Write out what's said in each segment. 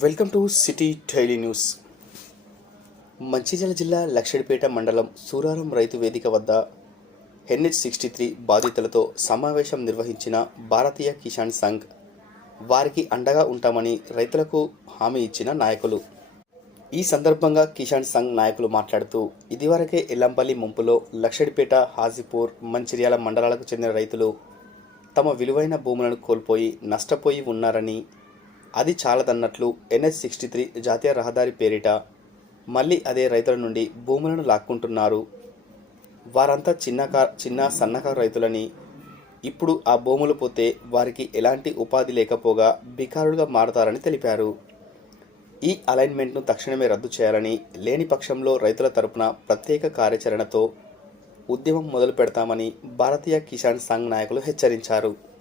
Welcome to city daily news. Mancherial జిల్లా లక్షడిపేట మండలం సూరారం రైతు వేదిక వద్ద ఎన్హెచ్ సిక్స్టీ త్రీ బాధితులతో సమావేశం నిర్వహించిన భారతీయ కిసాన్ సంఘ్ వారికి అండగా ఉంటామని రైతులకు హామీ ఇచ్చిన నాయకులు. ఈ సందర్భంగా కిసాన్ సంఘ్ నాయకులు మాట్లాడుతూ ఇదివరకే ఎల్లంపల్లి ముంపులో లక్షడిపేట హాజీపూర్ మంచిర్యాల మండలాలకు చెందిన రైతులు తమ విలువైన భూములను కోల్పోయి నష్టపోయి ఉన్నారని అది చాలదన్నట్లు ఎన్హెచ్ సిక్స్టీ త్రీ జాతీయ రహదారి పేరిట మళ్ళీ అదే రైతుల నుండి భూములను లాక్కుంటున్నారు. వారంతా చిన్నకారు చిన్న సన్నకారు రైతులని. ఇప్పుడు ఆ భూములు పోతే వారికి ఎలాంటి ఉపాధి లేకపోగా బికారుడుగా మారతారని తెలిపారు. ఈ అలైన్మెంట్ను తక్షణమే రద్దు చేయాలని లేని పక్షంలో రైతుల తరపున ప్రత్యేక కార్యాచరణతో ఉద్యమం మొదలు పెడతామని భారతీయ కిసాన్ సంఘ్ నాయకులు హెచ్చరించారు.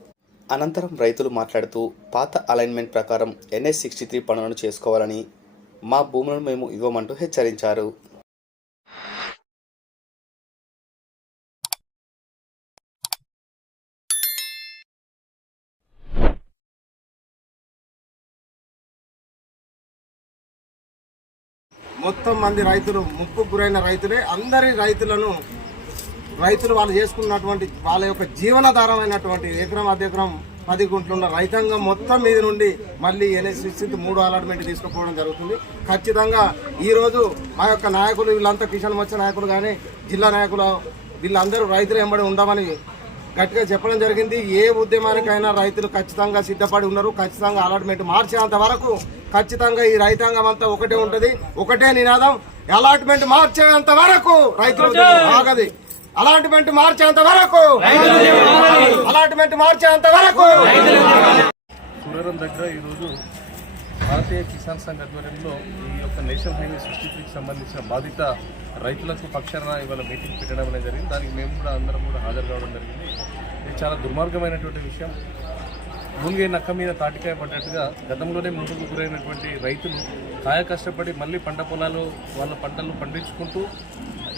అనంతరం రైతులు మాట్లాడుతూ పాత అలైన్మెంట్ ప్రకారం ఎన్ఎస్ సిక్స్టీ త్రీ పనులను చేసుకోవాలని మా భూములను మేము ఇవ్వమంటూ హెచ్చరించారు. మొత్తం మంది రైతులు ముప్పు గురైన రైతులే అందరి రైతులను రైతులు వాళ్ళు చేసుకున్నటువంటి వాళ్ళ యొక్క జీవనాధారమైనటువంటి ఎకరం అర్ధ ఎకరం పది గుంట్లు ఉన్న రైతాంగం మొత్తం మీద నుండి మళ్ళీ ఎన్ఎస్సి మూడు అలాట్మెంట్ తీసుకుపోవడం జరుగుతుంది. ఖచ్చితంగా ఈరోజు మా యొక్క నాయకులు వీళ్ళంతా కిషన్ మత్స్య నాయకులు కానీ జిల్లా నాయకులు వీళ్ళందరూ రైతులు వెంబడి ఉండమని గట్టిగా చెప్పడం జరిగింది. ఏ ఉద్యమానికైనా రైతులు ఖచ్చితంగా సిద్ధపడి ఉన్నారు. ఖచ్చితంగా అలాట్మెంట్ మార్చేంత వరకు ఖచ్చితంగా ఈ రైతాంగం అంతా ఒకటే ఉంటుంది. ఒకటే నినాదం. అలాట్మెంట్ మార్చేంత వరకు రైతులు ఆగది. అలాంటిమెంట్ మార్చేంత వరకు. అలాంటిమెంట్ మార్చేంత వరకు. సూరరం దగ్గర ఈరోజు భారతీయ కిసాన్ సంఘ్ ఆధ్వర్యంలో ఈ యొక్క నేషనల్ హైవే సిక్స్టీ త్రీకి సంబంధించిన బాధిత రైతులకు పక్షాన ఇవాళ మీటింగ్ పెట్టడం అనేది జరిగింది. దానికి మేము కూడా అందరం కూడా హాజరు కావడం జరిగింది. ఇది చాలా దుర్మార్గమైనటువంటి విషయం. ముంగే నక్క మీద తాటికాయ పడ్డట్టుగా గతంలోనే ముందుకు గురైనటువంటి రైతులు కాయ కష్టపడి మళ్ళీ పంట పొలాలు వాళ్ళ పంటలు పండించుకుంటూ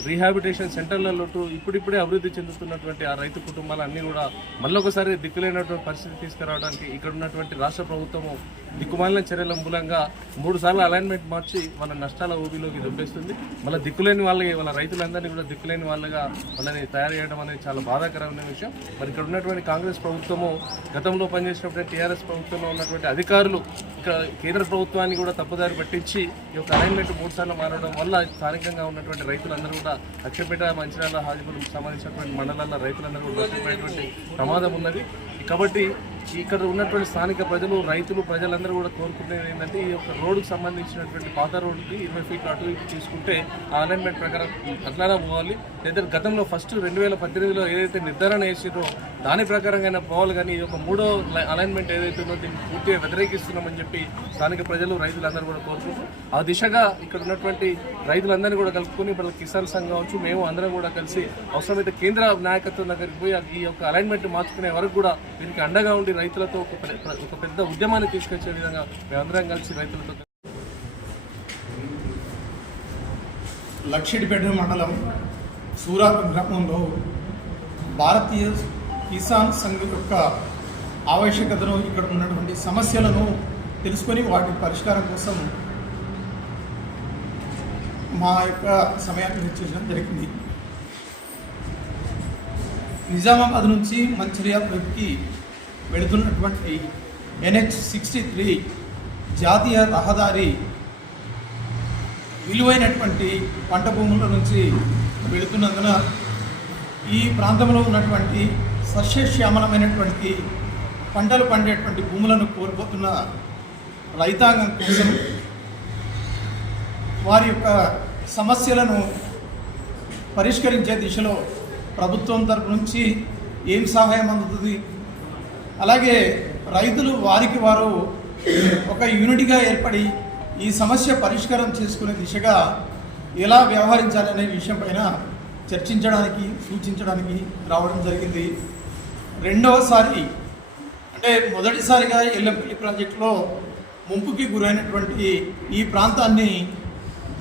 రీహాబిటేషన్ సెంటర్లలో ఇప్పుడిప్పుడే అభివృద్ధి చెందుతున్నటువంటి ఆ రైతు కుటుంబాలు అన్నీ కూడా మళ్ళొకసారి దిక్కులేనటువంటి పరిస్థితి తీసుకురావడానికి ఇక్కడ ఉన్నటువంటి రాష్ట్ర ప్రభుత్వము దిక్కుమాలిన చర్యల మూలంగా మూడు సార్లు అలైన్మెంట్ మార్చి వాళ్ళ నష్టాల ఊబిలోకి దుబ్బేస్తుంది. మళ్ళీ దిక్కులేని వాళ్ళకి వాళ్ళ రైతులందరినీ కూడా దిక్కులేని వాళ్ళగా వాళ్ళని తయారు చేయడం అనేది చాలా బాధాకరమైన విషయం. మరి ఇక్కడ ఉన్నటువంటి కాంగ్రెస్ ప్రభుత్వము గతంలో పనిచేసినటువంటి టీఆర్ఎస్ ప్రభుత్వంలో ఉన్నటువంటి అధికారులు ఇక్కడ కేంద్ర ప్రభుత్వాన్ని కూడా తప్పుదారి పట్టించి ఈ యొక్క అలైన్మెంట్ మూడు సార్లు మారడం వల్ల స్థానికంగా ఉన్నటువంటి రైతులందరూ కూడా అక్షపేట మంచిర్యాల హాజీపూర్ సంబంధించినటువంటి మండలాల రైతులందరూ కూడా నష్టపోయేటువంటి ప్రమాదం ఉన్నది. కాబట్టి ఇక్కడ ఉన్నటువంటి స్థానిక ప్రజలు రైతులు ప్రజలందరూ కూడా కోరుకునేది ఏంటంటే ఈ యొక్క రోడ్డుకు సంబంధించినటువంటి పాత రోడ్డుకి ఇరవై ఫీట్లు అటు ఇటు తీసుకుంటే ఆ అలైన్మెంట్ ప్రకారం అట్లానే పోవాలి. లేదా గతంలో ఫస్ట్ రెండు వేల పద్దెనిమిదిలో ఏదైతే నిర్ధారణ చేసిరో దాని ప్రకారంగా పోవాలి. కానీ ఈ యొక్క మూడో అలైన్మెంట్ ఏదైతే ఉందో దీన్ని పూర్తిగా వ్యతిరేకిస్తున్నామని చెప్పి స్థానిక ప్రజలు రైతులందరూ కూడా కోరుకుంటారు ఆ దిశగా ఇక్కడ ఉన్నటువంటి రైతులందరినీ కూడా కలుపుకొని ఇప్పుడు కిసాన్ సంఘం కావచ్చు మేము అందరం కూడా కలిసి అవసరమైతే కేంద్ర నాయకత్వం దగ్గరికి పోయి ఈ యొక్క అలైన్మెంట్ మార్చుకునే వరకు కూడా దీనికి అండగా ఉండి రైతులతో ఒక పెద్ద- ఒక పెద్ద ఉద్యమాన్ని తీసుకొచ్చే విధంగా మేమందరం కలిసి రైతులతో లక్షిడిపేట మండలం సూరాత్ గ్రామంలో భారతీయ కిసాన్ సంఘ్ యొక్క ఆవశ్యకతను ఇక్కడ ఉన్నటువంటి సమస్యలను తెలుసుకొని వాటి పరిష్కారం కోసం మా యొక్క సమయాన్ని వెచ్చించడం జరిగింది. నిజామాబాద్ నుంచి మంచిర్యాల వైపుకి వెళుతున్నటువంటి ఎన్హెచ్ సిక్స్టీ త్రీ జాతీయ రహదారి విలువైనటువంటి పంట భూముల నుంచి వెళుతున్నందున ఈ ప్రాంతంలో ఉన్నటువంటి సస్యశ్యామలమైనటువంటి పంటలు పండేటువంటి భూములను కోల్పోతున్న రైతాంగం కోసం వారి యొక్క సమస్యలను పరిష్కరించే దిశలో ప్రభుత్వం తరపు నుంచి ఏం సహాయం అందుతుంది? అలాగే రైతులు వారికి వారు ఒక యూనిట్గా ఏర్పడి ఈ సమస్య పరిష్కారం చేసుకునే దిశగా ఎలా వ్యవహరించాలనే విషయం పైన చర్చించడానికి సూచించడానికి రావడం జరిగింది. రెండవసారి అంటే మొదటిసారిగా ఎల్లంపల్లి ప్రాజెక్టులో ముంపుకి గురైనటువంటి ఈ ప్రాంతాన్ని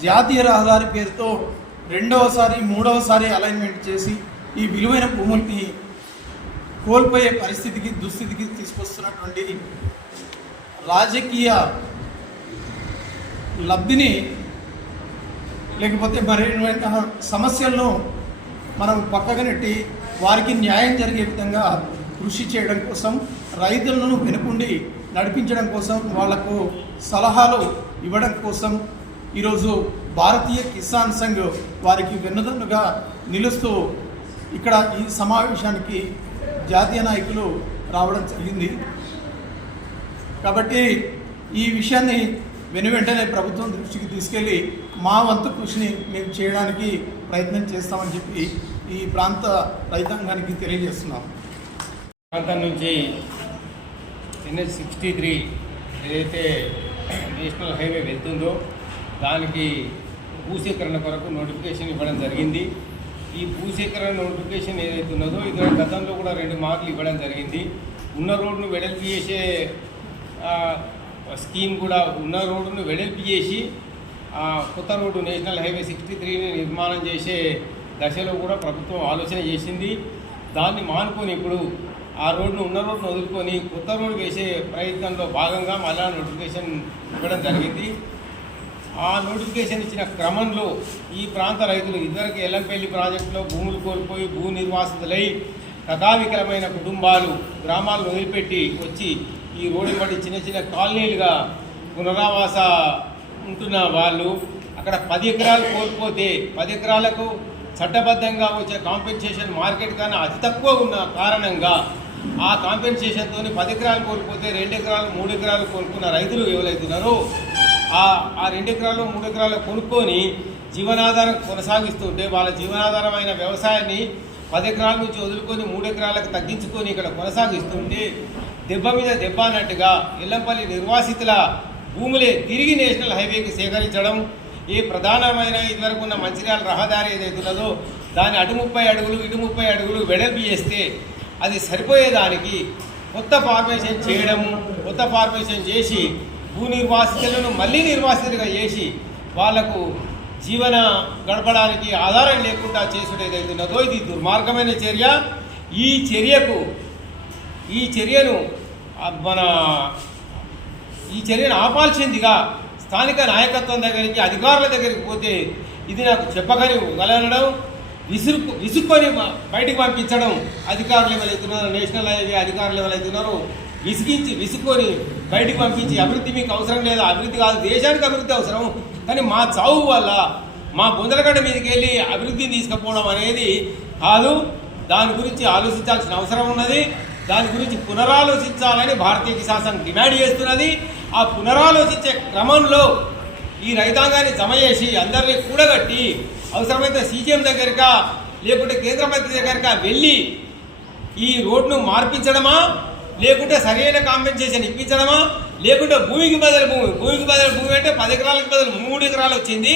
జాతీయ రహదారి పేరుతో రెండవసారి మూడవసారి అలైన్మెంట్ చేసి ఈ విలువైన భూముల్ని కోల్పోయే పరిస్థితికి దుస్థితికి తీసుకొస్తున్నటువంటి రాజకీయ లబ్ధిని లేకపోతే మరి సమస్యలను మనం పక్కగా నెట్టి వారికి న్యాయం జరిగే విధంగా కృషి చేయడం కోసం రైతులను వెనుకుండి నడిపించడం కోసం వాళ్ళకు సలహాలు ఇవ్వడం కోసం ఈరోజు భారతీయ కిసాన్ సంఘ్ వారికి వెన్నుదన్నుగా నిలుస్తూ ఇక్కడ ఈ సమావేశానికి జాతీయ నాయకులు రావడం జరిగింది. కాబట్టి ఈ విషయాన్ని వెను వెంటనే ప్రభుత్వం దృష్టికి తీసుకెళ్ళి మా వంతు కృషిని మేము చేయడానికి ప్రయత్నం చేస్తామని చెప్పి ఈ ప్రాంత రైతాంగానికి తెలియజేస్తున్నాం. ప్రాంతం నుంచి ఎన్హెచ్ సిక్స్టీ త్రీ ఏదైతే నేషనల్ హైవే వెళ్తుందో దానికి భూసేకరణ కొరకు నోటిఫికేషన్ ఇవ్వడం జరిగింది. ఈ భూసేకరణ నోటిఫికేషన్ ఏదైతే ఉన్నదో ఇది గతంలో కూడా రెండు మార్కులు ఇవ్వడం జరిగింది. ఉన్న రోడ్డును వెడల్పు చేసే స్కీమ్ కూడా ఉన్న రోడ్డును వెడల్పు చేసి కొత్త రోడ్డు నేషనల్ హైవే సిక్స్టీ త్రీని నిర్మాణం చేసే దశలో కూడా ప్రభుత్వం ఆలోచన చేసింది. దాన్ని మానుకొని ఇప్పుడు ఆ రోడ్డును ఉన్న రోడ్ను వదులుకొని కొత్త రోడ్డు వేసే ప్రయత్నంలో భాగంగా మళ్ళా నోటిఫికేషన్ ఇవ్వడం జరిగింది. ఆ నోటిఫికేషన్ ఇచ్చిన క్రమంలో ఈ ప్రాంత రైతులు ఇద్దరికి ఎల్లంపల్లి ప్రాజెక్టులో భూములు కోల్పోయి భూ నిర్వాసితులై కథావికలమైన కుటుంబాలు గ్రామాలను వదిలిపెట్టి వచ్చి ఈ రోడ్డు బట్టి చిన్న చిన్న కాలనీలుగా పునరావాస ఉంటున్న వాళ్ళు అక్కడ పది ఎకరాలు కోల్పోతే పది ఎకరాలకు చట్టబద్ధంగా వచ్చే కాంపెన్సేషన్ మార్కెట్ కన్నా అతి తక్కువ ఉన్న కారణంగా ఆ కాంపెన్సేషన్తో పది ఎకరాలు కోల్పోతే రెండు ఎకరాలు మూడు ఎకరాలు కోల్పోయిన రైతులు ఎవరైతున్నారో ఆ రెండు ఎకరాలు మూడు ఎకరాలు కొనుక్కొని జీవనాధారం కొనసాగిస్తుంటే వాళ్ళ జీవనాధారమైన వ్యవసాయాన్ని పది ఎకరాల నుంచి వదులుకొని మూడు ఎకరాలకు తగ్గించుకొని ఇక్కడ కొనసాగిస్తుంటే దెబ్బ మీద దెబ్బ అన్నట్టుగా ఎల్లంపల్లి నిర్వాసితుల భూములే తిరిగి నేషనల్ హైవేకి సేకరించడం ఈ ప్రధానమైన ఇదివరకు ఉన్న మంచిర్యాల రహదారి ఏదైతే ఉన్నదో దాని అటు ముప్పై అడుగులు ఇటు ముప్పై అడుగులు వెడల్పి చేస్తే అది సరిపోయేదానికి కొత్త ఫార్మేషన్ చేయడము కొత్త ఫార్మేషన్ చేసి భూ నిర్వాసితులను మళ్ళీ నిర్వాసితులుగా చేసి వాళ్ళకు జీవన గడపడానికి ఆధారం లేకుండా చేసుడు ఏదైతున్నదో ఇది దుర్మార్గమైన చర్య. ఈ చర్యకు ఈ చర్యను మన ఈ చర్యను ఆపాల్సిందిగా స్థానిక నాయకత్వం దగ్గరికి అధికారుల దగ్గరికి పోతే ఇది నాకు చెప్పకని గలనడం విసురు విసుక్కొని బయటికి పంపించడం అధికారులు ఎవరైతున్నారో నేషనల్ హైవే అధికారులు ఎవరైతున్నారో విసిగించి విసుక్కొని బయటికి పంపించి అభివృద్ధి మీకు అవసరం లేదా? అభివృద్ధి కాదు దేశానికి అభివృద్ధి అవసరం. కానీ మా చావు వల్ల మా బొందలగడ్డ మీదకి వెళ్ళి అభివృద్ధిని తీసుకుపోవడం అనేది కాదు. దాని గురించి ఆలోచించాల్సిన అవసరం ఉన్నది. దాని గురించి పునరాలోచించాలని భారతీయ శాసనం డిమాండ్ చేస్తున్నది. ఆ పునరాలోచించే క్రమంలో ఈ రైతాంగాన్ని జమ చేసి అందరినీ కూడగట్టి అవసరమైతే సీజీఎం దగ్గరగా లేకుంటే కేంద్ర మంత్రి దగ్గరగా వెళ్ళి ఈ రోడ్ను మార్పించడమా? లేకుంటే సరైన కాంపెన్సేషన్ ఇప్పించడమా? లేకుంటే భూమికి బదులు భూమి. భూమికి బదులు భూమి అంటే పది ఎకరాలకు బదులు మూడు ఎకరాలు వచ్చింది.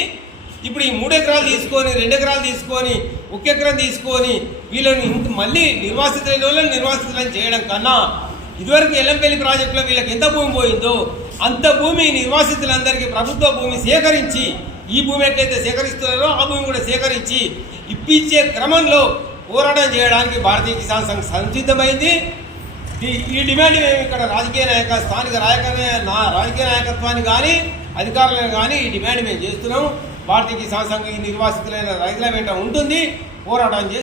ఇప్పుడు ఈ మూడు ఎకరాలు తీసుకొని రెండు ఎకరాలు తీసుకొని ఒక ఎకరం తీసుకొని వీళ్ళని ఇంత మళ్ళీ నిర్వాసితులైన వాళ్ళని నిర్వాసితులను చేయడం కన్నా ఇదివరకు ఎల్లంపల్లి ప్రాజెక్టులో వీళ్ళకి ఎంత భూమి పోయిందో అంత భూమి నిర్వాసితులందరికీ ప్రభుత్వ భూమి సేకరించి ఈ భూమి ఎట్లయితే సేకరిస్తున్నారో ఆ భూమి కూడా సేకరించి ఇప్పించే క్రమంలో పోరాటం చేయడానికి భారతీయ కిసాన్ సంఘ్ సంసిద్ధమైంది. ఈ- ఈ డిమాండ్ మేము ఇక్కడ రాజకీయ నాయక స్థానిక నాయకమే నా రాజకీయ నాయకత్వాన్ని కానీ అధికారులను కానీ ఈ డిమాండ్ మేము చేస్తున్నాం. భారతీయ కిసాన్ ఈ నిర్వాసితులైన రైతుల వెంట ఉంటుంది. పోరాటం చేసి